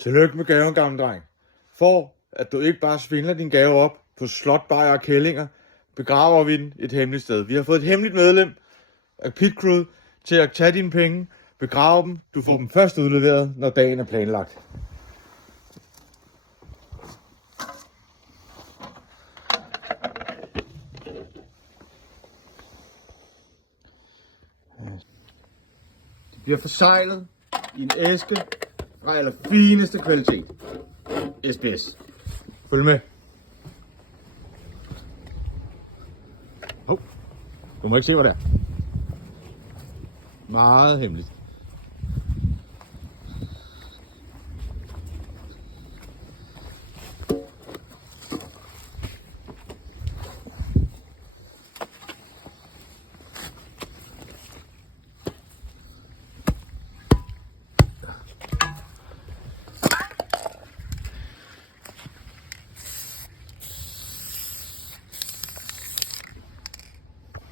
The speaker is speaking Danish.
Tillykke med gaven, gamle dreng. For at du ikke bare svindler din gave op på slotbajer og kællinger, begraver vi den et hemmeligt sted. Vi har fået et hemmeligt medlem af Pit Crew til at tage dine penge, begrave dem. Du får dem først udleveret, når dagen er planlagt. De bliver forseglet i en æske fra allerfineste kvalitet. SBS. Følg med. Du må ikke se, hvad det er. Meget hemmeligt.